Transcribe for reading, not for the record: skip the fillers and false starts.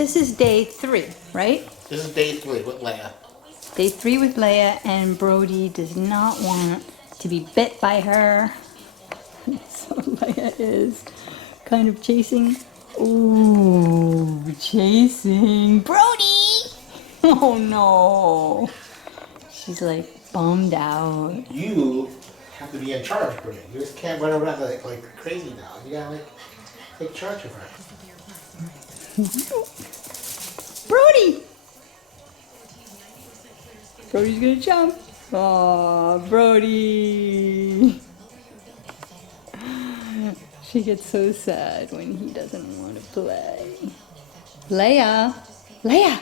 this is day 3, right? This is day 3 with Leia. Day 3 with Leia, and Brody does not want to be bit by her. So Leia is kind of chasing. Ooh, chasing Brody! Oh no! She's like bummed out. You have to be in charge, Brody. You just can't run around like crazy now. You gotta like take charge of her. Brody! Brody's gonna jump. Aw, Brody! She gets so sad when he doesn't want to play. Leia! Leia!